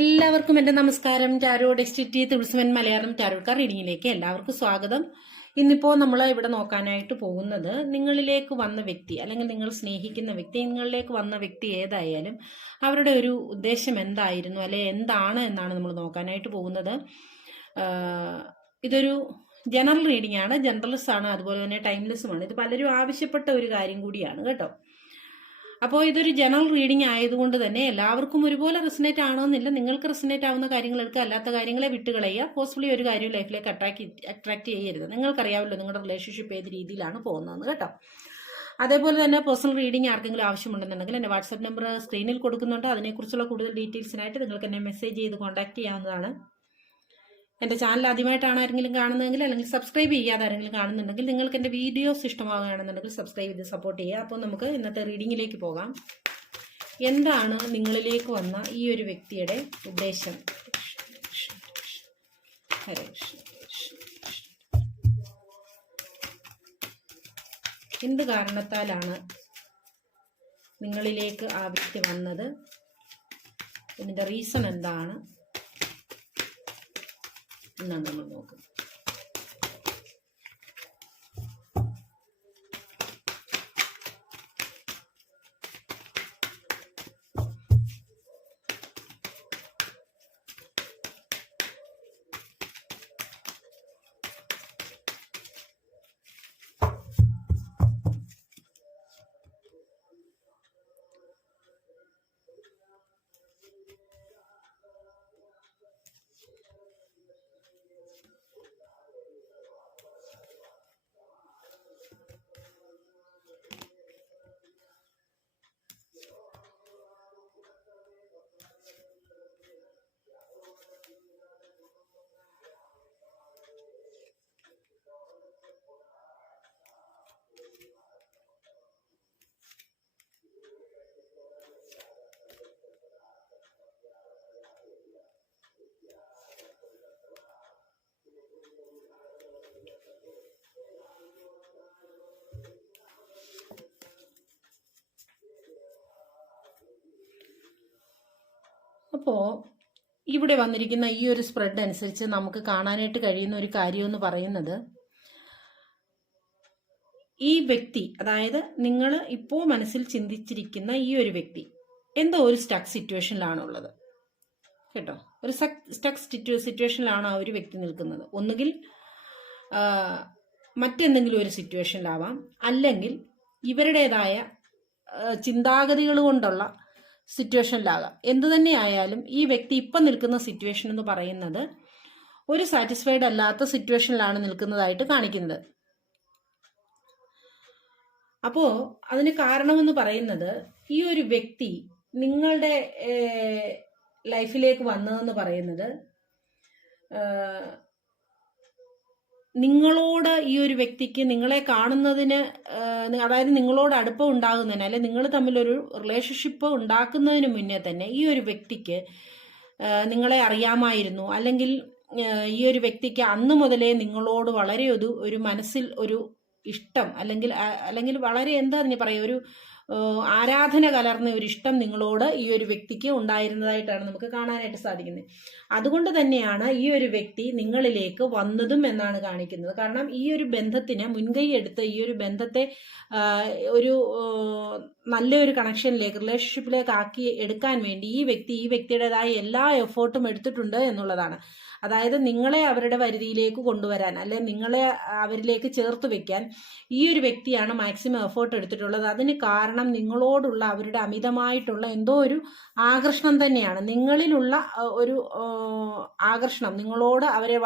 എല്ലാവർക്കും എന്റെ നമസ്കാരം. ടാരോ ഡെസ്റ്റിറ്റി തുളസിമൻ മലയാളം ടാരോക്കാർ റീഡിങ്ങിലേക്ക് എല്ലാവർക്കും സ്വാഗതം. ഇന്നിപ്പോൾ നമ്മൾ ഇവിടെ നോക്കാനായിട്ട് പോകുന്നത് നിങ്ങളിലേക്ക് വന്ന വ്യക്തി അല്ലെങ്കിൽ നിങ്ങൾ സ്നേഹിക്കുന്ന വ്യക്തി നിങ്ങളിലേക്ക് വന്ന വ്യക്തി ഏതായാലും അവരുടെ ഒരു ഉദ്ദേശം എന്തായിരുന്നു അല്ലെ എന്താണ് എന്നാണ് നമ്മൾ നോക്കാനായിട്ട് പോകുന്നത്. ഇതൊരു ജനറൽ റീഡിംഗ് ആണ് ജനറലിസ്റ്റ് ആണ് അതുപോലെ തന്നെ ടൈംലെസ്സുമാണ് ഇത് പലരും ആവശ്യപ്പെട്ട ഒരു കാര്യം കൂടിയാണ് കേട്ടോ. അപ്പോൾ ഇതൊരു ജനറൽ റീഡിംഗ് ആയതുകൊണ്ട് തന്നെ എല്ലാവർക്കും ഒരുപോലെ റെസിനേറ്റ് ആണോ എന്നില്ല നിങ്ങൾക്ക് റെസിനേറ്റ് ആവുന്ന കാര്യങ്ങൾ എടുക്കുക അല്ലാത്ത കാര്യങ്ങളെ വിട്ടുകളയുക പോസിബിളി ഒരു കാര്യം ലൈഫിലേക്ക് അട്രാക്ട് അട്രാക്ട് ചെയ്യരുത്. നിങ്ങൾക്കറിയാമല്ലോ നിങ്ങളുടെ റിലേഷൻഷിപ്പ് ഏത് രീതിയിലാണ് പോകുന്നതെന്ന് കേട്ടോ. അതേപോലെ തന്നെ പേഴ്സണൽ റീഡിംഗ് ആർക്കെങ്കിലും ആവശ്യമുണ്ടെന്നുണ്ടെങ്കിൽ എന്റെ വാട്സ്ആപ്പ് നമ്പർ സ്ക്രീനിൽ കൊടുക്കുന്നുണ്ട്. അതിനെക്കുറിച്ചുള്ള കൂടുതൽ ഡീറ്റെയിൽസിനായിട്ട് നിങ്ങൾക്ക് എന്നെ മെസ്സേജ് ചെയ്ത് കോൺടാക്ട് ചെയ്യാവുന്നതാണ്. എന്റെ ചാനൽ ആദ്യമായിട്ടാണ് ആരെങ്കിലും കാണുന്നതെങ്കിൽ അല്ലെങ്കിൽ സബ്സ്ക്രൈബ് ചെയ്യാതെ ആരെങ്കിലും കാണുന്നുണ്ടെങ്കിൽ നിങ്ങൾക്ക് എന്റെ വീഡിയോസ് ഇഷ്ടമാവുകയാണെന്നുണ്ടെങ്കിൽ സബ്സ്ക്രൈബ് ചെയ്ത് സപ്പോർട്ട് ചെയ്യുക. അപ്പോൾ നമുക്ക് ഇന്നത്തെ റീഡിങ്ങിലേക്ക് പോകാം. എന്താണ് നിങ്ങളിലേക്ക് വന്ന ഈ ഒരു വ്യക്തിയുടെ ഉദ്ദേശം? ഹരേ. എന്ത് കാരണത്താലാണ് നിങ്ങളിലേക്ക് ആ വ്യക്തി വന്നത്? ഇതിന്റെ റീസൺ എന്താണ്? എന്നാണ് നമ്മൾ നോക്കുന്നത് അപ്പോൾ ഇവിടെ വന്നിരിക്കുന്ന ഈ ഒരു സ്പ്രെഡ് അനുസരിച്ച് നമുക്ക് കാണാനായിട്ട് കഴിയുന്ന ഒരു കാര്യം എന്ന് പറയുന്നത് ഈ വ്യക്തി അതായത് നിങ്ങൾ ഇപ്പോൾ മനസ്സിൽ ചിന്തിച്ചിരിക്കുന്ന ഈ ഒരു വ്യക്തി എന്തോ ഒരു സ്റ്റക്ക് സിറ്റുവേഷനിലാണുള്ളത് കേട്ടോ? ഒരു സ്റ്റക്ക് സിറ്റുവേ സിറ്റുവേഷനിലാണ് ആ ഒരു വ്യക്തി നിൽക്കുന്നത്. ഒന്നുകിൽ മറ്റെന്തെങ്കിലും ഒരു സിറ്റുവേഷനിലാവാം അല്ലെങ്കിൽ ഇവരുടേതായ ചിന്താഗതികൾ കൊണ്ടുള്ള സിറ്റുവേഷനിലാകാം എന്തു തന്നെ ആയാലും ഈ വ്യക്തി ഇപ്പം നിൽക്കുന്ന സിറ്റുവേഷൻ എന്ന് പറയുന്നത് ഒരു സാറ്റിസ്ഫൈഡ് അല്ലാത്ത സിറ്റുവേഷനിലാണ് നിൽക്കുന്നതായിട്ട് കാണിക്കുന്നത്. അപ്പോൾ അതിന് കാരണമെന്ന് പറയുന്നത് ഈ ഒരു വ്യക്തി നിങ്ങളുടെ ലൈഫിലേക്ക് വന്നതെന്ന് പറയുന്നത് നിങ്ങളോട് ഈ ഒരു വ്യക്തിക്ക് നിങ്ങളെ കാണുന്നതിന് അതായത് നിങ്ങളോട് അടുപ്പം ഉണ്ടാകുന്നതിന് അല്ലെ നിങ്ങൾ തമ്മിലൊരു റിലേഷൻഷിപ്പ് ഉണ്ടാക്കുന്നതിന് മുന്നേ തന്നെ ഈ ഒരു വ്യക്തിക്ക് നിങ്ങളെ അറിയാമായിരുന്നു. അല്ലെങ്കിൽ ഈ ഒരു വ്യക്തിക്ക് അന്ന് മുതലേ നിങ്ങളോട് വളരെ ഒരു ഒരു മനസ്സിൽ ഒരു ഇഷ്ടം അല്ലെങ്കിൽ അല്ലെങ്കിൽ വളരെ എന്താ പറയുക ഒരു ആരാധന കലർന്ന ഒരു ഇഷ്ടം നിങ്ങളോട് ഈ ഒരു വ്യക്തിക്ക് ഉണ്ടായിരുന്നതായിട്ടാണ് നമുക്ക് കാണാനായിട്ട് സാധിക്കുന്നത്. അതുകൊണ്ട് തന്നെയാണ് ഈ ഒരു വ്യക്തി നിങ്ങളിലേക്ക് വന്നതും എന്നാണ് കാണിക്കുന്നത്. കാരണം ഈ ഒരു ബന്ധത്തിന് മുൻകൈ എടുത്ത് ഈ ഒരു ബന്ധത്തെ ഒരു നല്ലൊരു കണക്ഷനിലേക്ക് റിലേഷൻഷിപ്പിലേക്ക് ആക്കി എടുക്കാൻ വേണ്ടി ഈ വ്യക്തി ഈ വ്യക്തിയുടേതായ എല്ലാ എഫേർട്ടും എടുത്തിട്ടുണ്ട് എന്നുള്ളതാണ്. അതായത് നിങ്ങളെ അവരുടെ പരിധിയിലേക്ക് കൊണ്ടുവരാൻ അല്ലെ നിങ്ങളെ അവരിലേക്ക് ചേർത്ത് വെക്കാൻ ഈ ഒരു വ്യക്തിയാണ് മാക്സിമം എഫേർട്ട് എടുത്തിട്ടുള്ളത്. അതിന് കാരണം നിങ്ങളോടുള്ള അവരുടെ അമിതമായിട്ടുള്ള എന്തോ ഒരു ആകർഷണം തന്നെയാണ്. നിങ്ങളിലുള്ള ഒരു ആകർഷണം. നിങ്ങളോട് അവരെ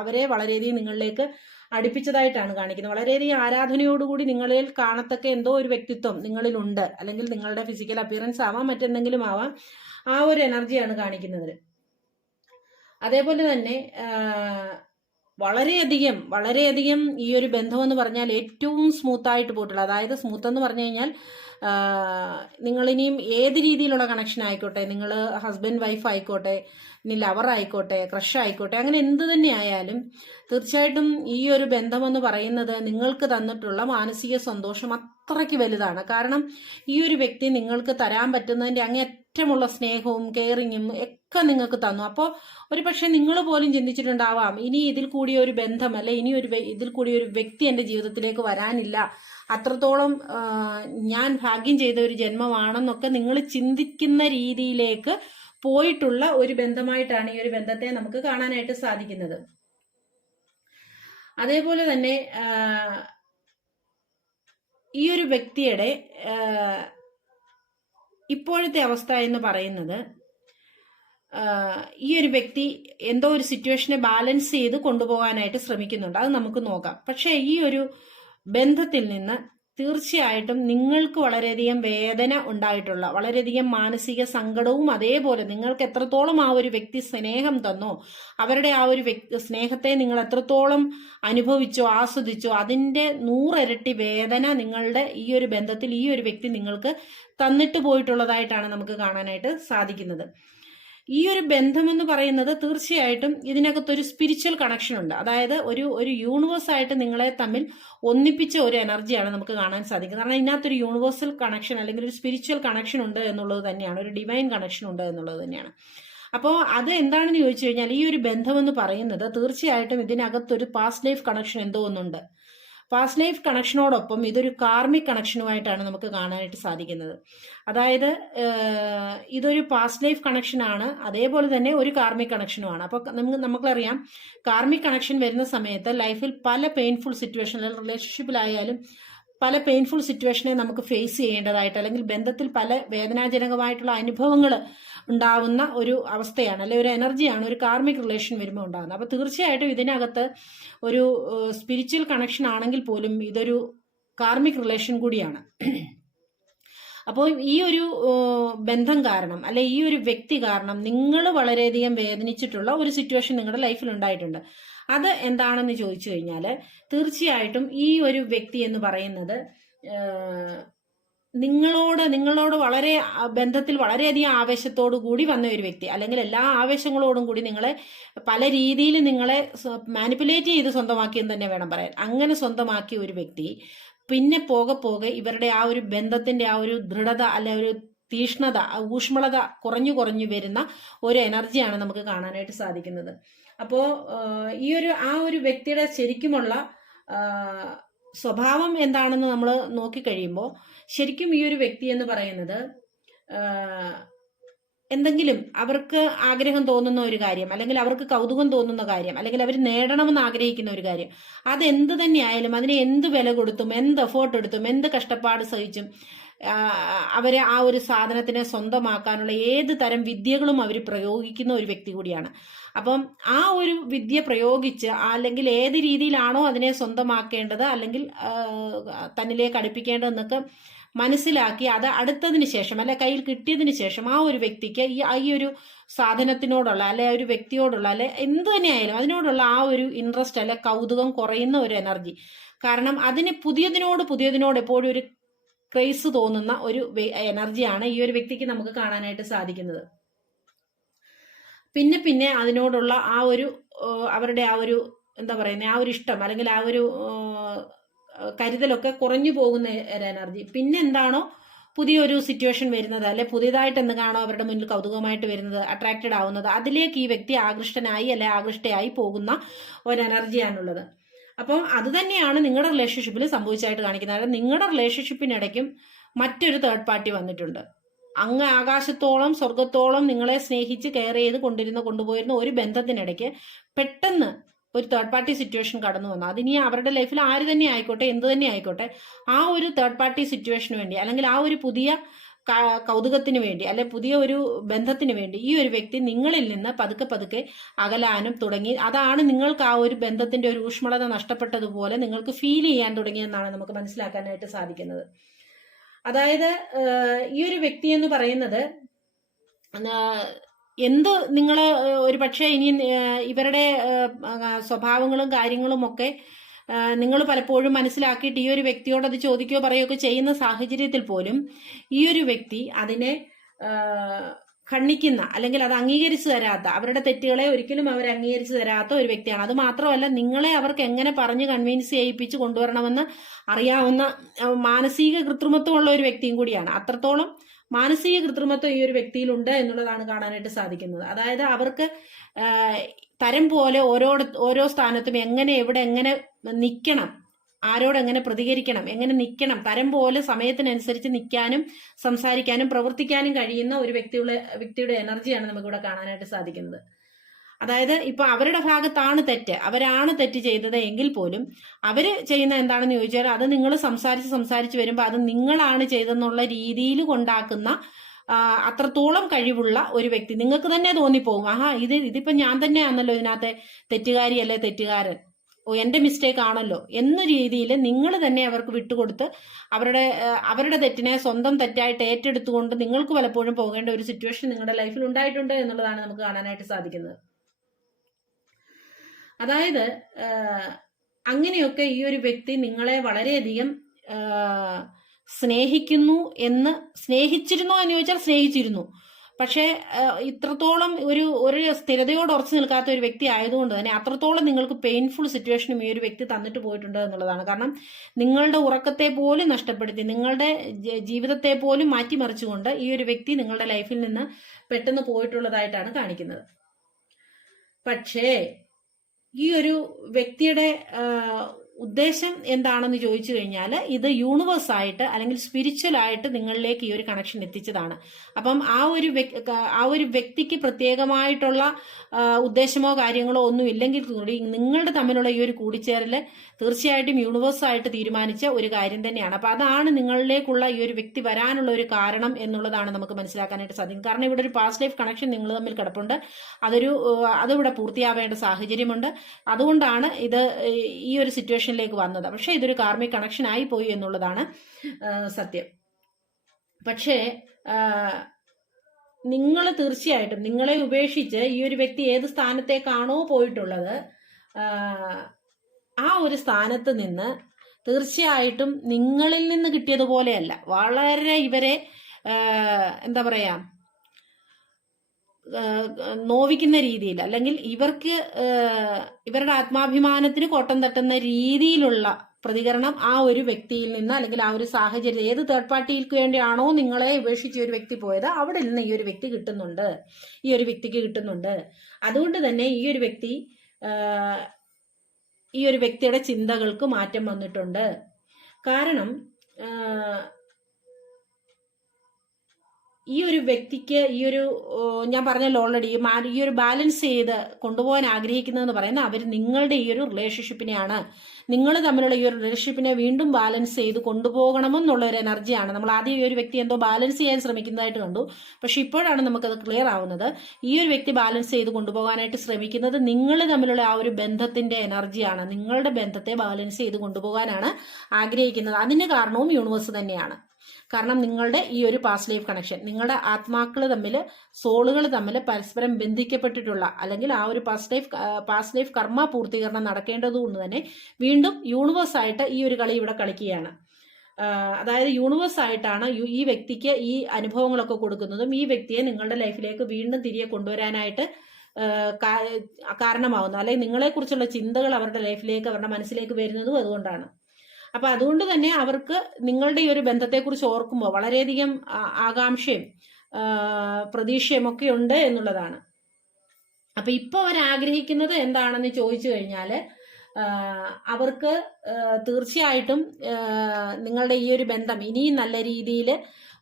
അവരെ വളരെയധികം നിങ്ങളിലേക്ക് അടുപ്പിച്ചതായിട്ടാണ് കാണിക്കുന്നത്. വളരെയധികം ആരാധനയോടുകൂടി നിങ്ങളിൽ കാണത്തക്ക എന്തോ ഒരു വ്യക്തിത്വം നിങ്ങളിലുണ്ട്. അല്ലെങ്കിൽ നിങ്ങളുടെ ഫിസിക്കൽ അപ്പിയറൻസ് ആവാം മറ്റെന്തെങ്കിലും ആവാം. ആ ഒരു എനർജിയാണ് കാണിക്കുന്നത്. അതേപോലെ തന്നെ വളരെയധികം വളരെയധികം ഈ ഒരു ബന്ധം എന്ന് പറഞ്ഞാൽ ഏറ്റവും സ്മൂത്ത് ആയിട്ട് പോയിട്ടുള്ള അതായത് സ്മൂത്ത് എന്ന് പറഞ്ഞു കഴിഞ്ഞാൽ നിങ്ങളിനിയും ഏത് രീതിയിലുള്ള കണക്ഷൻ ആയിക്കോട്ടെ നിങ്ങൾ ഹസ്ബൻഡ് വൈഫ് ആയിക്കോട്ടെ ഇനി ലവർ ആയിക്കോട്ടെ ക്രഷ് ആയിക്കോട്ടെ അങ്ങനെ എന്ത് തന്നെ ആയാലും തീർച്ചയായിട്ടും ഈ ഒരു ബന്ധമെന്ന് പറയുന്നത് നിങ്ങൾക്ക് തന്നിട്ടുള്ള മാനസിക സന്തോഷം അത്രയ്ക്ക് വലുതാണ്. കാരണം ഈ ഒരു വ്യക്തി നിങ്ങൾക്ക് തരാൻ പറ്റുന്നതിന്റെ അങ്ങേറ്റമുള്ള സ്നേഹവും കെയറിങ്ങും ഒക്കെ നിങ്ങൾക്ക് തന്നു. അപ്പോൾ ഒരു പക്ഷേ നിങ്ങൾ പോലും ചിന്തിച്ചിട്ടുണ്ടാവാം ഇനി ഇതിൽ കൂടിയ ഒരു ബന്ധം അല്ലെ ഇനി ഒരു ഇതിൽ കൂടി ഒരു വ്യക്തി എന്റെ ജീവിതത്തിലേക്ക് വരാനില്ല. അത്രത്തോളം ഞാൻ ഭാഗ്യം ചെയ്ത ഒരു ജന്മമാണെന്നൊക്കെ നിങ്ങൾ ചിന്തിക്കുന്ന രീതിയിലേക്ക് പോയിട്ടുള്ള ഒരു ബന്ധമായിട്ടാണ് ഈ ഒരു ബന്ധത്തെ നമുക്ക് കാണാനായിട്ട് സാധിക്കുന്നത്. അതേപോലെ തന്നെ ഈ ഒരു വ്യക്തിയുടെ ഇപ്പോഴത്തെ അവസ്ഥ എന്ന് പറയുന്നത് ഈ ഒരു വ്യക്തി എന്തോ ഒരു സിറ്റുവേഷനെ ബാലൻസ് ചെയ്ത് കൊണ്ടുപോകാനായിട്ട് ശ്രമിക്കുന്നുണ്ട്. അത് നമുക്ക് നോക്കാം. പക്ഷേ ഈ ഒരു ബന്ധത്തിൽ നിന്ന് തീർച്ചയായിട്ടും നിങ്ങൾക്ക് വളരെയധികം വേദന ഉണ്ടായിട്ടുള്ള വളരെയധികം മാനസിക സങ്കടവും അതേപോലെ നിങ്ങൾക്ക് എത്രത്തോളം ആ ഒരു വ്യക്തി സ്നേഹം തന്നോ അവരുടെ ആ ഒരു വ്യക്തി സ്നേഹത്തെ നിങ്ങൾ എത്രത്തോളം അനുഭവിച്ചോ ആസ്വദിച്ചോ അതിന്റെ നൂറിരട്ടി വേദന നിങ്ങളുടെ ഈ ഒരു ബന്ധത്തിൽ ഈ ഒരു വ്യക്തി നിങ്ങൾക്ക് തന്നിട്ട് പോയിട്ടുള്ളതായിട്ടാണ് നമുക്ക് കാണാനായിട്ട് സാധിക്കുന്നത്. ഈ ഒരു ബന്ധം എന്ന് പറയുന്നത് തീർച്ചയായിട്ടും ഇതിനകത്തൊരു സ്പിരിച്വൽ കണക്ഷൻ ഉണ്ട്. അതായത് ഒരു ഒരു യൂണിവേഴ്സ് ആയിട്ട് നിങ്ങളെ തമ്മിൽ ഒന്നിപ്പിച്ച ഒരു എനർജിയാണ് നമുക്ക് കാണാൻ സാധിക്കുന്നത്. കാരണം ഇതിനകത്തൊരു യൂണിവേഴ്സൽ കണക്ഷൻ അല്ലെങ്കിൽ ഒരു സ്പിരിച്വൽ കണക്ഷൻ ഉണ്ട് എന്നുള്ളത് തന്നെയാണ്. ഒരു ഡിവൈൻ കണക്ഷൻ ഉണ്ട് എന്നുള്ളത് തന്നെയാണ്. അപ്പോൾ അത് എന്താണെന്ന് ചോദിച്ചു കഴിഞ്ഞാൽ ഈ ഒരു ബന്ധമെന്ന് പറയുന്നത് തീർച്ചയായിട്ടും ഇതിനകത്തൊരു പാസ്റ്റ് ലൈഫ് കണക്ഷൻ എന്തോ ഒന്നുണ്ട്. പാസ്റ്റ് ലൈഫ് കണക്ഷനോടൊപ്പം ഇതൊരു കാർമിക് കണക്ഷനുമായിട്ടാണ് നമുക്ക് കാണാനായിട്ട് സാധിക്കുന്നത്. അതായത് ഇതൊരു പാസ്റ്റ് ലൈഫ് കണക്ഷനാണ് അതേപോലെ തന്നെ ഒരു കാർമിക് കണക്ഷനുമാണ്. അപ്പോൾ നമുക്ക് നമുക്കറിയാം കാർമിക് കണക്ഷൻ വരുന്ന സമയത്ത് ലൈഫിൽ പല പെയിൻഫുൾ സിറ്റുവേഷനിൽ റിലേഷൻഷിപ്പിലായാലും പല പെയിൻഫുൾ സിറ്റുവേഷനെ നമുക്ക് ഫേസ് ചെയ്യേണ്ടതായിട്ട് അല്ലെങ്കിൽ ബന്ധത്തിൽ പല വേദനാജനകമായിട്ടുള്ള അനുഭവങ്ങൾ ഉണ്ടാവുന്ന ഒരു അവസ്ഥയാണ് അല്ലെ ഒരു എനർജിയാണ് ഒരു കാർമിക് റിലേഷൻ വരുമ്പോൾ ഉണ്ടാകുന്നത് അപ്പോൾ തീർച്ചയായിട്ടും ഇതിനകത്ത് ഒരു സ്പിരിച്വൽ കണക്ഷൻ ആണെങ്കിൽ പോലും ഇതൊരു കാർമിക് റിലേഷൻ കൂടിയാണ്. അപ്പോൾ ഈ ഒരു ബന്ധം കാരണം അല്ലെ ഈ ഒരു വ്യക്തി കാരണം നിങ്ങൾ വളരെയധികം വേദനിച്ചിട്ടുള്ള ഒരു സിറ്റുവേഷൻ നിങ്ങളുടെ ലൈഫിൽ ഉണ്ടായിട്ടുണ്ട്. അത് എന്താണെന്ന് ചോദിച്ചു കഴിഞ്ഞാൽ തീർച്ചയായിട്ടും ഈ ഒരു വ്യക്തി എന്ന് പറയുന്നത് നിങ്ങളോട് നിങ്ങളോട് വളരെ ബന്ധത്തിൽ വളരെയധികം ആവേശത്തോടു കൂടി വന്ന ഒരു വ്യക്തി അല്ലെങ്കിൽ എല്ലാ ആവേശങ്ങളോടും കൂടി നിങ്ങളെ പല രീതിയിൽ നിങ്ങളെ മാനിപ്പുലേറ്റ് ചെയ്ത് സ്വന്തമാക്കിയെന്ന് തന്നെ വേണം പറയാൻ. അങ്ങനെ സ്വന്തമാക്കിയ ഒരു വ്യക്തി പിന്നെ പോകെ പോകെ ഇവരുടെ ആ ഒരു ബന്ധത്തിന്റെ ആ ഒരു ദൃഢത അല്ലെ ഒരു തീഷ്ണത ഊഷ്മളത കുറഞ്ഞു കുറഞ്ഞു വരുന്ന ഒരു എനർജിയാണ് നമുക്ക് കാണാനായിട്ട് സാധിക്കുന്നത്. അപ്പോൾ ഈ ഒരു ആ ഒരു വ്യക്തിയുടെ ശരിക്കുമുള്ള സ്വഭാവം എന്താണെന്ന് നമ്മൾ നോക്കിക്കഴിയുമ്പോൾ ശരിക്കും ഈ ഒരു വ്യക്തി എന്ന് പറയുന്നത് എന്തെങ്കിലും അവർക്ക് ആഗ്രഹം തോന്നുന്ന ഒരു കാര്യം അല്ലെങ്കിൽ അവർക്ക് കൗതുകം തോന്നുന്ന കാര്യം അല്ലെങ്കിൽ അവർ നേടണമെന്ന് ആഗ്രഹിക്കുന്ന ഒരു കാര്യം അതെന്ത് തന്നെയായാലും അതിന് എന്ത് വില കൊടുത്തും എന്ത് എഫേർട്ട് എടുത്തും എന്ത് കഷ്ടപ്പാട് സഹിച്ചും അവരെ ആ ഒരു സാധനത്തിനെ സ്വന്തമാക്കാനുള്ള ഏത് തരം വിദ്യകളും അവർ പ്രയോഗിക്കുന്ന ഒരു വ്യക്തി കൂടിയാണ്. അപ്പം ആ ഒരു വിദ്യ പ്രയോഗിച്ച് അല്ലെങ്കിൽ ഏത് രീതിയിലാണോ അതിനെ സ്വന്തമാക്കേണ്ടത് അല്ലെങ്കിൽ തന്നിലേക്ക് അടുപ്പിക്കേണ്ടതെന്നൊക്കെ മനസ്സിലാക്കി അത് അടുത്തതിന് ശേഷം അല്ലെ കയ്യിൽ കിട്ടിയതിന് ശേഷം ആ ഒരു വ്യക്തിക്ക് ഈ ഈ ഒരു സാധനത്തിനോടുള്ള അല്ലെ ഒരു വ്യക്തിയോടുള്ള അല്ലെ എന്ത് തന്നെയായാലും അതിനോടുള്ള ആ ഒരു ഇൻട്രസ്റ്റ് അല്ലെ കൗതുകം കുറയുന്ന ഒരു എനർജി കാരണം അതിന് പുതിയതിനോട് പുതിയതിനോട് എപ്പോഴും ഒരു ക്രേസ് തോന്നുന്ന ഒരു എനർജിയാണ് ഈ ഒരു വ്യക്തിക്ക് നമുക്ക് കാണാനായിട്ട് സാധിക്കുന്നത്. പിന്നെ പിന്നെ അതിനോടുള്ള ആ ഒരു അവരുടെ ആ ഒരു എന്താ പറയുന്നത് ആ ഒരു ഇഷ്ടം അല്ലെങ്കിൽ ആ ഒരു കരുതലൊക്കെ കുറഞ്ഞു പോകുന്ന ഒരു എനർജി. പിന്നെ എന്താണോ പുതിയൊരു സിറ്റുവേഷൻ വരുന്നത് അല്ലെ പുതിയതായിട്ട് കാണോ അവരുടെ മുന്നിൽ കൗതുകമായിട്ട് വരുന്നത് അട്രാക്റ്റഡ് ആവുന്നത് അതിലേക്ക് ഈ വ്യക്തി ആകൃഷ്ടനായി അല്ലെ ആകൃഷ്ടയായി പോകുന്ന ഒരു എനർജിയാണുള്ളത് അപ്പം അത് തന്നെയാണ് നിങ്ങളുടെ റിലേഷൻഷിപ്പിൽ സംഭവിച്ചതായിട്ട് കാണിക്കുന്നത്. അതായത് നിങ്ങളുടെ റിലേഷൻഷിപ്പിനിടയ്ക്കും മറ്റൊരു തേർഡ് പാർട്ടി വന്നിട്ടുണ്ട്. അങ്ങ് ആകാശത്തോളം സ്വർഗത്തോളം നിങ്ങളെ സ്നേഹിച്ച് കെയർ ചെയ്ത് കൊണ്ടിരുന്ന കൊണ്ടുപോയിരുന്ന ഒരു ബന്ധത്തിനിടയ്ക്ക് പെട്ടെന്ന് ഒരു തേർഡ് പാർട്ടി സിറ്റുവേഷൻ കടന്നു വന്നു. അതിനി അവരുടെ ലൈഫിൽ ആര് തന്നെ ആയിക്കോട്ടെ എന്ത് തന്നെ ആയിക്കോട്ടെ ആ ഒരു തേർഡ് പാർട്ടി സിറ്റുവേഷന് വേണ്ടി അല്ലെങ്കിൽ ആ ഒരു പുതിയ കൗതുകത്തിന് വേണ്ടി അല്ലെ പുതിയ ഒരു ബന്ധത്തിന് വേണ്ടി ഈ ഒരു വ്യക്തി നിങ്ങളിൽ നിന്ന് പതുക്കെ പതുക്കെ അകലാനും തുടങ്ങി. അതാണ് നിങ്ങൾക്ക് ആ ഒരു ബന്ധത്തിന്റെ ഒരു ഊഷ്മളത നഷ്ടപ്പെട്ടതുപോലെ നിങ്ങൾക്ക് ഫീൽ ചെയ്യാൻ തുടങ്ങിയെന്നാണ് നമുക്ക് മനസ്സിലാക്കാനായിട്ട് സാധിക്കുന്നത്. അതായത് ഈ ഒരു വ്യക്തി എന്ന് പറയുന്നത് എന്ത് നിങ്ങൾ ഒരു പക്ഷേ ഇനി ഇവരുടെ സ്വഭാവങ്ങളും കാര്യങ്ങളും ഒക്കെ നിങ്ങൾ പലപ്പോഴും മനസ്സിലാക്കിയിട്ട് ഈ ഒരു വ്യക്തിയോട് അത് ചോദിക്കുകയോ പറയുകയോ ചെയ്യുന്ന സാഹചര്യത്തിൽ പോലും ഈ ഒരു വ്യക്തി അതിനെ ഖണ്ണിക്കുന്ന അല്ലെങ്കിൽ അത് അംഗീകരിച്ചു തരാത്ത അവരുടെ തെറ്റുകളെ ഒരിക്കലും അവർ അംഗീകരിച്ചു തരാത്ത ഒരു വ്യക്തിയാണ്. അത് മാത്രമല്ല നിങ്ങളെ അവർക്ക് എങ്ങനെ പറഞ്ഞ് കൺവീൻസ് ചെയ്യിപ്പിച്ച് കൊണ്ടുവരണമെന്ന് അറിയാവുന്ന മാനസിക കൃത്രിമത്വമുള്ള ഒരു വ്യക്തിയും കൂടിയാണ്. അത്രത്തോളം മാനസിക കൃത്രിമത്വം ഈ ഒരു വ്യക്തിയിലുണ്ട് എന്നുള്ളതാണ് കാണാനായിട്ട് സാധിക്കുന്നത്. അതായത് അവർക്ക് തരം പോലെ ഓരോ ഓരോ സ്ഥാനത്തും എങ്ങനെ എവിടെ എങ്ങനെ നിൽക്കണം ആരോട് എങ്ങനെ പ്രതികരിക്കണം എങ്ങനെ നിൽക്കണം തരം പോലെ സമയത്തിനനുസരിച്ച് നിൽക്കാനും സംസാരിക്കാനും പ്രവർത്തിക്കാനും കഴിയുന്ന ഒരു വ്യക്തിയുടെ വ്യക്തിയുടെ എനർജിയാണ് നമുക്കിവിടെ കാണാനായിട്ട് സാധിക്കുന്നത്. അതായത് ഇപ്പൊ അവരുടെ ഭാഗത്താണ് തെറ്റ്. അവരാണ് തെറ്റ് ചെയ്തത് എങ്കിൽ പോലും അവർ ചെയ്യുന്ന എന്താണെന്ന് ചോദിച്ചാൽ അത് നിങ്ങൾ സംസാരിച്ച് സംസാരിച്ച് വരുമ്പോൾ അത് നിങ്ങളാണ് ചെയ്തെന്നുള്ള രീതിയിൽ കൊണ്ടാക്കുന്ന അത്രത്തോളം കഴിവുള്ള ഒരു വ്യക്തി. നിങ്ങൾക്ക് തന്നെ തോന്നിപ്പോകും ആഹാ ഇത് ഇതിപ്പോ ഞാൻ തന്നെയാണല്ലോ ഇതിനകത്തെ തെറ്റുകാരി അല്ലെ തെറ്റുകാരൻ? ഓ എന്റെ മിസ്റ്റേക്ക് ആണല്ലോ. എന്ന രീതിയിൽ നിങ്ങൾ തന്നെ അവർക്ക് വിട്ടുകൊടുത്ത് അവരുടെ അവരുടെ തെറ്റിനെ സ്വന്തം തെറ്റായിട്ട് ഏറ്റെടുത്തുകൊണ്ട് നിങ്ങൾക്ക് പലപ്പോഴും പോകേണ്ട ഒരു സിറ്റുവേഷൻ നിങ്ങളുടെ ലൈഫിൽ ഉണ്ടായിട്ടുണ്ട് എന്നുള്ളതാണ് നമുക്ക് കാണാനായിട്ട് സാധിക്കുന്നത്. അതായത് അങ്ങനെയൊക്കെ ഈ ഒരു വ്യക്തി നിങ്ങളെ വളരെയധികം സ്നേഹിക്കുന്നു എന്ന് സ്നേഹിച്ചിരുന്നോ എന്ന് ചോദിച്ചാൽ സ്നേഹിച്ചിരുന്നു. പക്ഷേ ഇത്രത്തോളം ഒരു ഒരു സ്ഥിരതയോട് ഉറച്ചു നിൽക്കാത്ത ഒരു വ്യക്തി ആയതുകൊണ്ട് തന്നെ അത്രത്തോളം നിങ്ങൾക്ക് പെയിൻഫുൾ സിറ്റുവേഷനും ഈ ഒരു വ്യക്തി തന്നിട്ട് പോയിട്ടുണ്ട് എന്നുള്ളതാണ്. കാരണം നിങ്ങളുടെ ഉറക്കത്തെ പോലും നഷ്ടപ്പെടുത്തി നിങ്ങളുടെ ജീവിതത്തെ പോലും മാറ്റിമറിച്ചുകൊണ്ട് ഈ ഒരു വ്യക്തി നിങ്ങളുടെ ലൈഫിൽ നിന്ന് പെട്ടെന്ന് പോയിട്ടുള്ളതായിട്ടാണ് കാണിക്കുന്നത്. പക്ഷേ ഈ ഒരു വ്യക്തിയുടെ ഉദ്ദേശം എന്താണെന്ന് ചോദിച്ചു കഴിഞ്ഞാൽ ഇത് യൂണിവേഴ്സ് ആയിട്ട് അല്ലെങ്കിൽ സ്പിരിച്വൽ ആയിട്ട് നിങ്ങളിലേക്ക് ഈ ഒരു കണക്ഷൻ എത്തിച്ചതാണ്. അപ്പം ആ ഒരു ആ ഒരു വ്യക്തിക്ക് പ്രത്യേകമായിട്ടുള്ള ഉദ്ദേശമോ കാര്യങ്ങളോ ഒന്നും ഇല്ലെങ്കിൽ കൂടി നിങ്ങളുടെ തമ്മിലുള്ള ഈ ഒരു കൂടിച്ചേരൽ തീർച്ചയായിട്ടും യൂണിവേഴ്സായിട്ട് തീരുമാനിച്ച ഒരു കാര്യം തന്നെയാണ്. അപ്പൊ അതാണ് നിങ്ങളിലേക്കുള്ള ഈ ഒരു വ്യക്തി വരാനുള്ള ഒരു കാരണം എന്നുള്ളതാണ് നമുക്ക് മനസ്സിലാക്കാനായിട്ട് സാധിക്കും. കാരണം ഇവിടെ ഒരു പാസ്റ്റ് ലൈഫ് കണക്ഷൻ നിങ്ങൾ തമ്മിൽ കിടപ്പുണ്ട്. അതൊരു അതിവിടെ പൂർത്തിയാവേണ്ട സാഹചര്യമുണ്ട്. അതുകൊണ്ടാണ് ഇത് ഈ ഒരു സിറ്റുവേഷനിലേക്ക് വന്നത്. പക്ഷേ ഇതൊരു കാർമിക് കണക്ഷൻ ആയി പോയി എന്നുള്ളതാണ് സത്യം. പക്ഷേ നിങ്ങൾ തീർച്ചയായിട്ടും നിങ്ങളെ ഉപേക്ഷിച്ച് ഈ ഒരു വ്യക്തി ഏത് സ്ഥാനത്തേക്കാണോ പോയിട്ടുള്ളത് ആ ഒരു സ്ഥാനത്ത് നിന്ന് തീർച്ചയായിട്ടും നിങ്ങളിൽ നിന്ന് കിട്ടിയതുപോലെയല്ല. വളരെ ഇവരെ എന്താ പറയാ നോവിക്കുന്ന രീതിയിൽ അല്ലെങ്കിൽ ഇവർക്ക് ഇവരുടെ ആത്മാഭിമാനത്തിന് കോട്ടം തട്ടുന്ന രീതിയിലുള്ള പ്രതികരണം ആ ഒരു വ്യക്തിയിൽ നിന്ന് അല്ലെങ്കിൽ ആ ഒരു സാഹചര്യം ഏത് തേർഡ് പാർട്ടിക്ക് വേണ്ടിയാണോ നിങ്ങളെ ഉപേക്ഷിച്ച ഒരു വ്യക്തി പോയത് അവിടെ നിന്ന് ഈ ഒരു വ്യക്തി കിട്ടുന്നുണ്ട്. ഈ ഒരു വ്യക്തിക്ക് കിട്ടുന്നുണ്ട്. അതുകൊണ്ട് തന്നെ ഈ ഒരു വ്യക്തി ഈ ഒരു വ്യക്തിയുടെ ചിന്തകൾക്ക് മാറ്റം വന്നിട്ടുണ്ട്. കാരണം ഈ ഒരു വ്യക്തിക്ക് ഈ ഒരു ഞാൻ പറഞ്ഞല്ലോ ഓൾറെഡി ഈ ഒരു ബാലൻസ് ചെയ്ത് കൊണ്ടുപോകാൻ ആഗ്രഹിക്കുന്നതെന്ന് പറയുന്നത് അവർ നിങ്ങളുടെ ഈ ഒരു റിലേഷൻഷിപ്പിനെയാണ് നിങ്ങൾ തമ്മിലുള്ള ഈ ഒരു റിലേഷൻഷിപ്പിനെ വീണ്ടും ബാലൻസ് ചെയ്ത് കൊണ്ടുപോകണമെന്നുള്ള ഒരു എനർജിയാണ് നമ്മൾ ആദ്യം ഈ ഒരു വ്യക്തി എന്തോ ബാലൻസ് ചെയ്യാൻ ശ്രമിക്കുന്നതായിട്ട് കണ്ടു. പക്ഷെ ഇപ്പോഴാണ് നമുക്കത് ക്ലിയർ ആവുന്നത്. ഈ ഒരു വ്യക്തി ബാലൻസ് ചെയ്ത് കൊണ്ടുപോകാനായിട്ട് ശ്രമിക്കുന്നത് നിങ്ങൾ തമ്മിലുള്ള ആ ഒരു ബന്ധത്തിന്റെ എനർജിയാണ് നിങ്ങളുടെ ബന്ധത്തെ ബാലൻസ് ചെയ്ത് കൊണ്ടുപോകാനാണ് ആഗ്രഹിക്കുന്നത്. അതിന് കാരണവും യൂണിവേഴ്സ് തന്നെയാണ്. കാരണം നിങ്ങളുടെ ഈ ഒരു പാസ്റ്റ് ലൈഫ് കണക്ഷൻ നിങ്ങളുടെ ആത്മാക്കൾ തമ്മിൽ സോളുകൾ തമ്മിൽ പരസ്പരം ബന്ധിക്കപ്പെട്ടിട്ടുള്ള അല്ലെങ്കിൽ ആ ഒരു പാസ്റ്റ് ലൈഫ് പാസ്റ്റ് ലൈഫ് കർമ്മ പൂർത്തീകരണം നടക്കേണ്ടതുകൊണ്ട് തന്നെ വീണ്ടും യൂണിവേഴ്സായിട്ട് ഈ ഒരു കളി ഇവിടെ കളിക്കുകയാണ്. അതായത് യൂണിവേഴ്സ് ആയിട്ടാണ് ഈ വ്യക്തിക്ക് ഈ അനുഭവങ്ങളൊക്കെ കൊടുക്കുന്നതും ഈ വ്യക്തിയെ നിങ്ങളുടെ ലൈഫിലേക്ക് വീണ്ടും തിരികെ കൊണ്ടുവരാനായിട്ട് കാരണമാവുന്നു അല്ലെങ്കിൽ നിങ്ങളെക്കുറിച്ചുള്ള ചിന്തകൾ അവരുടെ ലൈഫിലേക്ക് അവരുടെ മനസ്സിലേക്ക് വരുന്നതും അതുകൊണ്ടാണ്. അപ്പൊ അതുകൊണ്ട് തന്നെ അവർക്ക് നിങ്ങളുടെ ഈ ഒരു ബന്ധത്തെക്കുറിച്ച് ഓർക്കുമ്പോൾ വളരെയധികം ആകാംക്ഷയും പ്രതീക്ഷയും ഒക്കെ ഉണ്ട് എന്നുള്ളതാണ്. അപ്പൊ ഇപ്പൊ അവർ ആഗ്രഹിക്കുന്നത് എന്താണെന്ന് ചോദിച്ചു കഴിഞ്ഞാൽ അവർക്ക് തീർച്ചയായിട്ടും നിങ്ങളുടെ ഈ ഒരു ബന്ധം ഇനിയും നല്ല രീതിയിൽ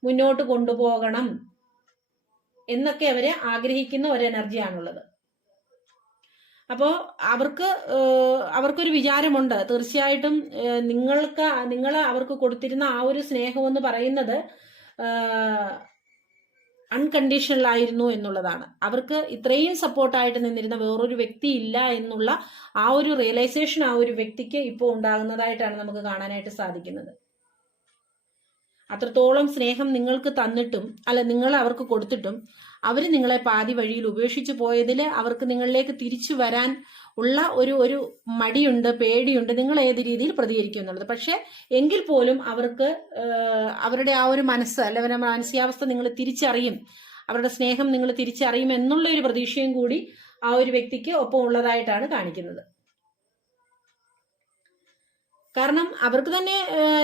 മുന്നോട്ട് കൊണ്ടുപോകണം എന്നൊക്കെ അവർ ആഗ്രഹിക്കുന്ന ഒരു എനർജിയാണുള്ളത്. അപ്പോൾ അവർക്ക് അവർക്കൊരു വിചാരമുണ്ട്. തീർച്ചയായിട്ടും നിങ്ങൾക്ക് നിങ്ങൾ അവർക്ക് കൊടുത്തിരുന്ന ആ ഒരു സ്നേഹം എന്ന് പറയുന്നത് അൺകണ്ടീഷണൽ ആയിരുന്നു എന്നുള്ളതാണ്. അവർക്ക് ഇത്രയും സപ്പോർട്ടായിട്ട് നിന്നിരുന്ന വേറൊരു വ്യക്തി ഇല്ല എന്നുള്ള ആ ഒരു റിയലൈസേഷൻ ആ ഒരു വ്യക്തിക്ക് ഇപ്പോൾ ഉണ്ടാകുന്നതായിട്ടാണ് നമുക്ക് കാണാനായിട്ട് സാധിക്കുന്നത്. അത്രത്തോളം സ്നേഹം നിങ്ങൾക്ക് തന്നിട്ടും അല്ല നിങ്ങൾ അവർക്ക് കൊടുത്തിട്ടും അവർ നിങ്ങളെ പാതി വഴിയിൽ ഉപേക്ഷിച്ചു പോയതിൽ അവർക്ക് നിങ്ങളിലേക്ക് തിരിച്ചു വരാൻ ഉള്ള ഒരു ഒരു മടിയുണ്ട് പേടിയുണ്ട് നിങ്ങൾ ഏത് രീതിയിൽ പ്രതികരിക്കും എന്നുള്ളത്. പക്ഷെ എങ്കിൽ പോലും അവർക്ക് അവരുടെ ആ ഒരു മനസ്സ് അല്ല അവരുടെ മാനസികാവസ്ഥ നിങ്ങൾ തിരിച്ചറിയും അവരുടെ സ്നേഹം നിങ്ങൾ തിരിച്ചറിയും എന്നുള്ള ഒരു പ്രതീക്ഷയും കൂടി ആ ഒരു വ്യക്തിക്ക് ഒപ്പം ഉള്ളതായിട്ടാണ് കാണിക്കുന്നത്. കാരണം അവർക്ക് തന്നെ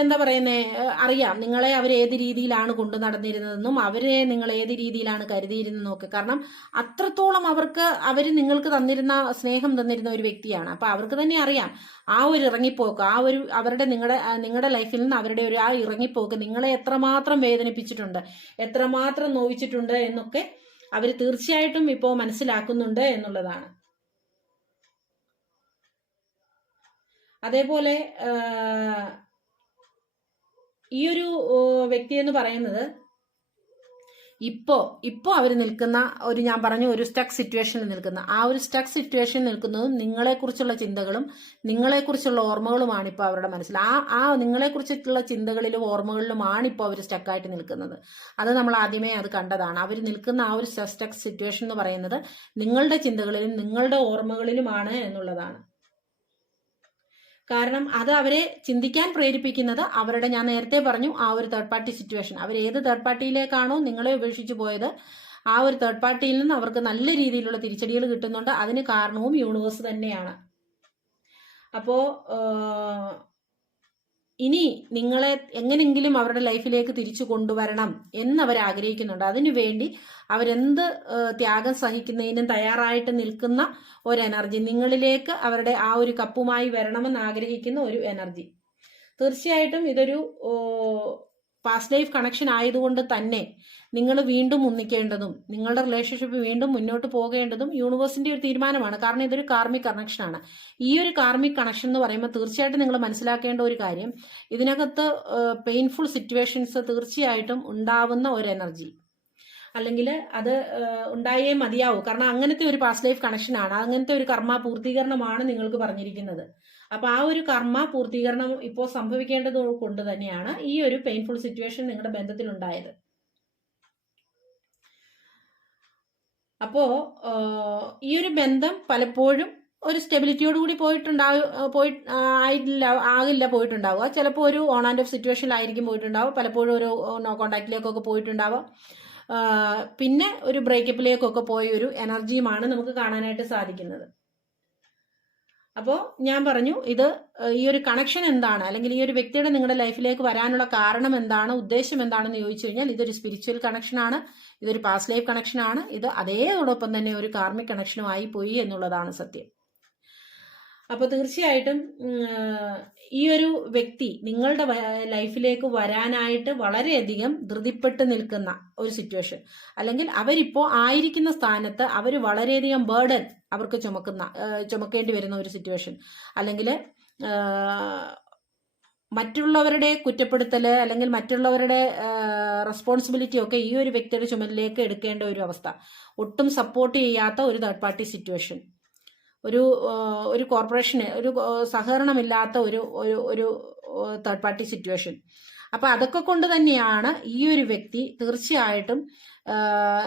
എന്താ പറയുന്നേ അറിയാം നിങ്ങളെ അവർ ഏത് രീതിയിലാണ് കൊണ്ടു നടന്നിരുന്നതെന്നും അവരെ നിങ്ങൾ ഏത് രീതിയിലാണ് കരുതിയിരുന്നതെന്നും ഒക്കെ. കാരണം അത്രത്തോളം അവർക്ക് അവർ നിങ്ങൾക്ക് തന്നിരുന്ന സ്നേഹം തന്നിരുന്ന ഒരു വ്യക്തിയാണ്. അപ്പൊ അവർക്ക് തന്നെ അറിയാം ആ ഒരു ഇറങ്ങിപ്പോക്ക് ആ ഒരു അവരുടെ നിങ്ങളുടെ നിങ്ങളുടെ ലൈഫിൽ നിന്ന് അവരുടെ ഒരു ആ ഇറങ്ങിപ്പോക്ക് നിങ്ങളെ എത്രമാത്രം വേദനിപ്പിച്ചിട്ടുണ്ട് എത്രമാത്രം നോവിച്ചിട്ടുണ്ട് എന്നൊക്കെ അവർ തീർച്ചയായിട്ടും ഇപ്പോൾ മനസ്സിലാക്കുന്നുണ്ട് എന്നുള്ളതാണ്. അതേപോലെ ഈ ഒരു വ്യക്തി എന്ന് പറയുന്നത് ഇപ്പോ ഇപ്പോ അവർ നിൽക്കുന്ന ഒരു ഞാൻ പറഞ്ഞു ഒരു സ്റ്റക്ക് സിറ്റുവേഷനിൽ നിൽക്കുന്ന ആ ഒരു സ്റ്റക്ക് സിറ്റുവേഷനിൽ നിൽക്കുന്നതും നിങ്ങളെക്കുറിച്ചുള്ള ചിന്തകളും നിങ്ങളെക്കുറിച്ചുള്ള ഓർമ്മകളുമാണ് ഇപ്പോൾ അവരുടെ മനസ്സിൽ. ആ ആ നിങ്ങളെക്കുറിച്ചിട്ടുള്ള ചിന്തകളിലും ഓർമ്മകളിലുമാണ് ഇപ്പോൾ അവർ സ്റ്റക്കായിട്ട് നിൽക്കുന്നത്. അത് നമ്മൾ ആദ്യമേ അത് കണ്ടതാണ്. അവർ നിൽക്കുന്ന ആ ഒരു സ്റ്റക്ക് സിറ്റുവേഷൻ എന്ന് പറയുന്നത് നിങ്ങളുടെ ചിന്തകളിലും നിങ്ങളുടെ ഓർമ്മകളിലുമാണ് എന്നുള്ളതാണ്. കാരണം അത് അവരെ ചിന്തിക്കാൻ പ്രേരിപ്പിക്കുന്നത് അവരുടെ ഞാൻ നേരത്തെ പറഞ്ഞു ആ ഒരു തേർഡ് പാർട്ടി സിറ്റുവേഷൻ അവർ ഏത് തേർഡ് പാർട്ടിയിലേക്കാണോ നിങ്ങളെ ഉപേക്ഷിച്ച് പോയത് ആ ഒരു തേർഡ് പാർട്ടിയിൽ നിന്ന് അവർക്ക് നല്ല രീതിയിലുള്ള തിരിച്ചടികൾ കിട്ടുന്നുണ്ട്. അതിന് കാരണവും യൂണിവേഴ്സ് തന്നെയാണ്. അപ്പോ ഇനി നിങ്ങളെ എങ്ങനെങ്കിലും അവരുടെ ലൈഫിലേക്ക് തിരിച്ചു കൊണ്ടുവരണം എന്ന് അവർ ആഗ്രഹിക്കുന്നുണ്ട് അതിനുവേണ്ടി അവരെന്ത് ത്യാഗം സഹിക്കുന്നതിനും തയ്യാറായിട്ട് നിൽക്കുന്ന ഒരു എനർജി നിങ്ങളിലേക്ക് അവരുടെ ആ ഒരു കപ്പുമായി വരണമെന്ന് ആഗ്രഹിക്കുന്ന ഒരു എനർജി. തീർച്ചയായിട്ടും ഇതൊരു പാസ്റ്റ് ലൈഫ് കണക്ഷൻ ആയതുകൊണ്ട് തന്നെ നിങ്ങൾ വീണ്ടും ഒന്നിക്കേണ്ടതും നിങ്ങളുടെ റിലേഷൻഷിപ്പ് വീണ്ടും മുന്നോട്ട് പോകേണ്ടതും യൂണിവേഴ്സിന്റെ ഒരു തീരുമാനമാണ്. കാരണം ഇതൊരു കാർമിക് കണക്ഷനാണ് ഈ ഒരു കാർമിക് കണക്ഷൻ എന്ന് പറയുമ്പോൾ തീർച്ചയായിട്ടും നിങ്ങൾ മനസ്സിലാക്കേണ്ട ഒരു കാര്യം ഇതിനകത്ത് പെയിൻഫുൾ സിറ്റുവേഷൻസ് തീർച്ചയായിട്ടും ഉണ്ടാവുന്ന ഒരു എനർജി അല്ലെങ്കിൽ അത് ഉണ്ടായേ മതിയാവൂ. കാരണം അങ്ങനത്തെ ഒരു പാസ്റ്റ് ലൈഫ് കണക്ഷനാണ് അങ്ങനത്തെ ഒരു കർമ്മ പൂർത്തീകരണമാണ് നിങ്ങൾക്ക് പറഞ്ഞിരിക്കുന്നത്. അപ്പൊ ആ ഒരു കർമ്മ പൂർത്തീകരണം ഇപ്പോൾ സംഭവിക്കേണ്ടത് കൊണ്ട് തന്നെയാണ് ഈ ഒരു പെയിൻഫുൾ സിറ്റുവേഷൻ നിങ്ങളുടെ ബന്ധത്തിൽ ഉണ്ടായത് അപ്പോ ഈ ഒരു ബന്ധം പലപ്പോഴും ഒരു സ്റ്റെബിലിറ്റിയോട് കൂടി പോയിട്ടുണ്ടാവും പോയി ആയില്ല ആകില്ല പോയിട്ടുണ്ടാവുക. ചിലപ്പോൾ ഒരു ഓൺ ആൻഡ് ഓഫ് സിറ്റുവേഷനിലായിരിക്കും പോയിട്ടുണ്ടാവുക. പലപ്പോഴും ഒരു നോ കോണ്ടാക്റ്റിലേക്കൊക്കെ പോയിട്ടുണ്ടാവുക. പിന്നെ ഒരു ബ്രേക്കപ്പിലേക്കൊക്കെ പോയ ഒരു എനർജിയുമാണ് നമുക്ക് കാണാനായിട്ട് സാധിക്കുന്നത്. അപ്പോൾ ഞാൻ പറഞ്ഞു ഇത് ഈ ഒരു കണക്ഷൻ എന്താണ്? അല്ലെങ്കിൽ ഈ ഒരു വ്യക്തിയുടെ നിങ്ങളുടെ ലൈഫിലേക്ക് വരാനുള്ള കാരണം എന്താണ്? ഉദ്ദേശം എന്താണെന്ന് ചോദിച്ചു കഴിഞ്ഞാൽ ഇതൊരു സ്പിരിച്വൽ കണക്ഷനാണ് ഇതൊരു പാസ്റ്റ് ലൈഫ് കണക്ഷനാണ് ഇത് അതേതോടൊപ്പം തന്നെ ഒരു കാർമിക് കണക്ഷനുമായി പോയി എന്നുള്ളതാണ് സത്യം. അപ്പോൾ തീർച്ചയായിട്ടും ഈ ഒരു വ്യക്തി നിങ്ങളുടെ ലൈഫിലേക്ക് വരാനായിട്ട് വളരെയധികം ധൃതിപ്പെട്ട് നിൽക്കുന്ന ഒരു സിറ്റുവേഷൻ അല്ലെങ്കിൽ അവരിപ്പോൾ ആയിരിക്കുന്ന സ്ഥാനത്ത് അവർ വളരെയധികം ബേർഡൻ അവർക്ക് ചുമക്കുന്ന ചുമക്കേണ്ടി വരുന്ന ഒരു സിറ്റുവേഷൻ അല്ലെങ്കിൽ മറ്റുള്ളവരുടെ കുറ്റപ്പെടുത്തൽ അല്ലെങ്കിൽ മറ്റുള്ളവരുടെ റെസ്പോൺസിബിലിറ്റി ഒക്കെ ഈ ഒരു വ്യക്തിയുടെ ചുമലിലേക്ക് എടുക്കേണ്ട ഒരു അവസ്ഥ. ഒട്ടും സപ്പോർട്ട് ചെയ്യാത്ത ഒരു തേർഡ് പാർട്ടി സിറ്റുവേഷൻ ഒരു ഒരു കോർപ്പറേഷന് ഒരു സഹകരണമില്ലാത്ത ഒരു ഒരു തേർഡ് പാർട്ടി സിറ്റുവേഷൻ അപ്പൊ അതൊക്കെ കൊണ്ട് തന്നെയാണ് ഈ ഒരു വ്യക്തി തീർച്ചയായിട്ടും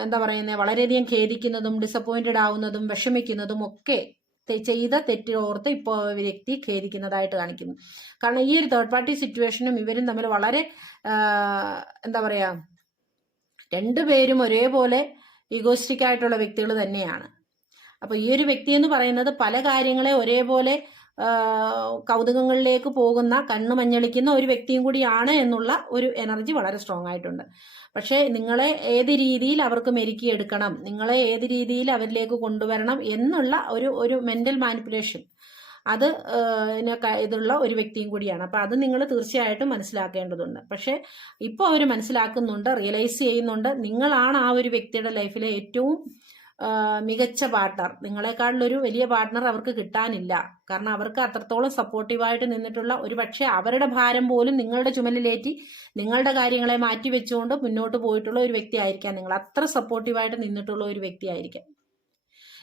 എന്താ പറയുന്നത് വളരെയധികം ഖേദിക്കുന്നതും ഡിസപ്പോയിന്റഡ് ആവുന്നതും വിഷമിക്കുന്നതും ഒക്കെ ചെയ്ത ചെയ്ത തെറ്റോർത്ത് ഇപ്പോൾ വ്യക്തി ഖേദിക്കുന്നതായിട്ട് കാണിക്കുന്നു. കാരണം ഈ ഒരു തേർഡ് പാർട്ടി സിറ്റുവേഷനും ഇവരും തമ്മിൽ വളരെ എന്താ പറയാ രണ്ടുപേരും ഒരേപോലെ ഈഗോസ്റ്റിക് ആയിട്ടുള്ള വ്യക്തികൾ തന്നെയാണ്. അപ്പൊ ഈ ഒരു വ്യക്തി എന്ന് പറയുന്നത് പല കാര്യങ്ങളെ ഒരേപോലെ കൗതുകങ്ങളിലേക്ക് പോകുന്ന കണ്ണു മഞ്ഞളിക്കുന്ന ഒരു വ്യക്തിയും കൂടിയാണ് എന്നുള്ള ഒരു എനർജി വളരെ സ്ട്രോങ് ആയിട്ടുണ്ട്. പക്ഷേ നിങ്ങളെ ഏത് രീതിയിൽ അവർക്ക് മെരുക്കിയെടുക്കണം നിങ്ങളെ ഏത് രീതിയിൽ അവരിലേക്ക് കൊണ്ടുവരണം എന്നുള്ള ഒരു ഒരു മെന്റൽ മാനിപ്പുലേഷൻ അത് ഇതുള്ള ഒരു വ്യക്തിയും കൂടിയാണ്. അപ്പൊ അത് നിങ്ങൾ തീർച്ചയായിട്ടും മനസ്സിലാക്കേണ്ടതുണ്ട്. പക്ഷെ ഇപ്പോൾ അവർ മനസ്സിലാക്കുന്നുണ്ട് റിയലൈസ് ചെയ്യുന്നുണ്ട് നിങ്ങളാണ് ആ ഒരു വ്യക്തിയുടെ ലൈഫിലെ ഏറ്റവും മികച്ച പാർട്ണർ നിങ്ങളെക്കാളിലൊരു വലിയ പാർട്ണർ അവർക്ക് കിട്ടാനില്ല. കാരണം അവർക്ക് അത്രത്തോളം സപ്പോർട്ടീവായിട്ട് നിന്നിട്ടുള്ള ഒരു പക്ഷേ അവരുടെ ഭാരം പോലും നിങ്ങളുടെ ചുമലിലേറ്റി നിങ്ങളുടെ കാര്യങ്ങളെ മാറ്റി വെച്ചുകൊണ്ട് മുന്നോട്ട് പോയിട്ടുള്ള ഒരു വ്യക്തി ആയിരിക്കാം നിങ്ങൾ. അത്ര സപ്പോർട്ടീവായിട്ട് നിന്നിട്ടുള്ള ഒരു വ്യക്തി ആയിരിക്കാം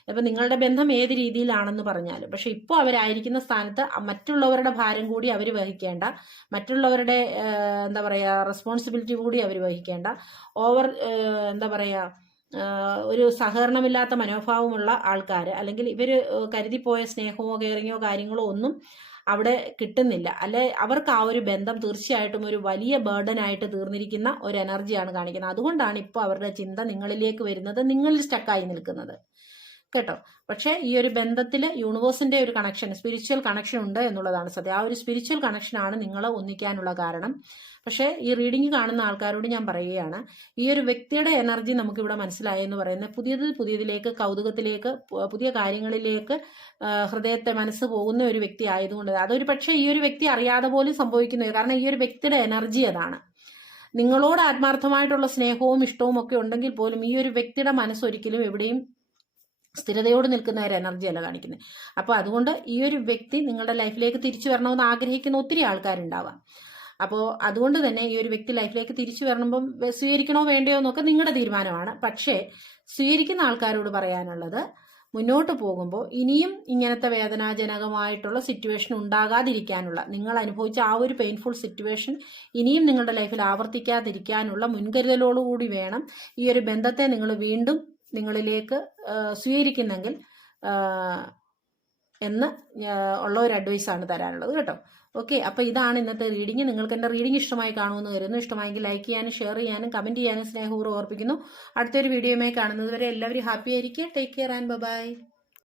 അപ്പൊ നിങ്ങളുടെ ബന്ധം ഏത് രീതിയിലാണെന്ന് പറഞ്ഞാലും. പക്ഷെ ഇപ്പോൾ അവരായിരിക്കുന്ന സ്ഥാനത്ത് മറ്റുള്ളവരുടെ ഭാരം കൂടി അവർ വഹിക്കേണ്ട മറ്റുള്ളവരുടെ എന്താ പറയുക റെസ്പോൺസിബിലിറ്റി കൂടി അവർ വഹിക്കേണ്ട. ഓവർ എന്താ പറയുക ഒരു സഹകരണമില്ലാത്ത മനോഭാവമുള്ള ആൾക്കാർ അല്ലെങ്കിൽ ഇവർ കരുതിപ്പോയ സ്നേഹമോ കെയറിങ്ങോ കാര്യങ്ങളോ ഒന്നും അവിടെ കിട്ടുന്നില്ല. അല്ലെ അവർക്ക് ആ ഒരു ബന്ധം തീർച്ചയായിട്ടും ഒരു വലിയ ബേർഡനായിട്ട് തീർന്നിരിക്കുന്ന ഒരു എനർജിയാണ് കാണിക്കുന്നത്. അതുകൊണ്ടാണ് ഇപ്പോൾ അവരുടെ ചിന്ത നിങ്ങളിലേക്ക് വരുന്നത് നിങ്ങളിൽ സ്റ്റക്കായി നിൽക്കുന്നത്. കേട്ടോ? പക്ഷേ ഈ ഒരു ബന്ധത്തിൽ യൂണിവേഴ്സിന്റെ ഒരു കണക്ഷൻ സ്പിരിച്വൽ കണക്ഷൻ ഉണ്ട് എന്നുള്ളതാണ് സത്യം. ആ ഒരു സ്പിരിച്വൽ കണക്ഷനാണ് നിങ്ങളെ ഒന്നിക്കാനുള്ള കാരണം. പക്ഷേ ഈ റീഡിംഗ് കാണുന്ന ആൾക്കാരോട് ഞാൻ പറയുകയാണ് ഈ ഒരു വ്യക്തിയുടെ എനർജി നമുക്കിവിടെ മനസ്സിലായി എന്ന് പറയുന്നത് പുതിയത് പുതിയതിലേക്ക് കൗതുകത്തിലേക്ക് പുതിയ കാര്യങ്ങളിലേക്ക് ഹൃദയത്തെ മനസ്സ് പോകുന്ന ഒരു വ്യക്തി ആയതുകൊണ്ട് അതൊരു പക്ഷേ ഈ ഒരു വ്യക്തി അറിയാതെ പോലും സംഭവിക്കുന്നു കാരണം ഈ ഒരു വ്യക്തിയുടെ എനർജി അതാണ്. നിങ്ങളോട് ആത്മാർത്ഥമായിട്ടുള്ള സ്നേഹവും ഇഷ്ടവും ഒക്കെ ഉണ്ടെങ്കിൽ പോലും ഈ ഒരു വ്യക്തിയുടെ മനസ്സൊരിക്കലും എവിടെയും സ്ഥിരതയോട് നിൽക്കുന്ന ഒരു എനർജി അല്ല കാണിക്കുന്നത് അപ്പോൾ അതുകൊണ്ട് ഈ ഒരു വ്യക്തി നിങ്ങളുടെ ലൈഫിലേക്ക് തിരിച്ചു വരണമെന്ന് ആഗ്രഹിക്കുന്ന ഒത്തിരി ആൾക്കാരുണ്ടാവാം. അപ്പോൾ അതുകൊണ്ട് തന്നെ ഈ ഒരു വ്യക്തി ലൈഫിലേക്ക് തിരിച്ചു വരണമ്പം സ്വീകരിക്കണോ വേണ്ടയോ എന്നൊക്കെ നിങ്ങളുടെ തീരുമാനമാണ്. പക്ഷേ സ്വീകരിക്കുന്ന ആൾക്കാരോട് പറയാനുള്ളത് മുന്നോട്ട് പോകുമ്പോൾ ഇനിയും ഇങ്ങനത്തെ വേദനാജനകമായിട്ടുള്ള സിറ്റുവേഷൻ ഉണ്ടാകാതിരിക്കാനുള്ള നിങ്ങൾ അനുഭവിച്ച ആ ഒരു പെയിൻഫുൾ സിറ്റുവേഷൻ ഇനിയും നിങ്ങളുടെ ലൈഫിൽ ആവർത്തിക്കാതിരിക്കാനുള്ള മുൻകരുതലോടുകൂടി വേണം ഈ ഒരു ബന്ധത്തെ നിങ്ങൾ വീണ്ടും നിങ്ങളിലേക്ക് സ്വീകരിക്കുന്നെങ്കിൽ എന്ന് ഉള്ള ഒരു അഡ്വൈസാണ് തരാനുള്ളത് കേട്ടോ. ഓക്കെ അപ്പോൾ ഇതാണ് ഇന്നത്തെ റീഡിങ് നിങ്ങൾക്ക് എന്റെ റീഡിങ് ഇഷ്ടമായി കാണുമെന്ന് വരുന്നു ഇഷ്ടമായെങ്കിൽ ലൈക്ക് ചെയ്യാനും ഷെയർ ചെയ്യാനും കമന്റ് ചെയ്യാനും സ്നേഹപൂർവം ഓർപ്പിക്കുന്നു. അടുത്തൊരു വീഡിയോയുമായി കാണുന്നത് വരെ എല്ലാവരും ഹാപ്പി ആയിരിക്കുക. Take care and by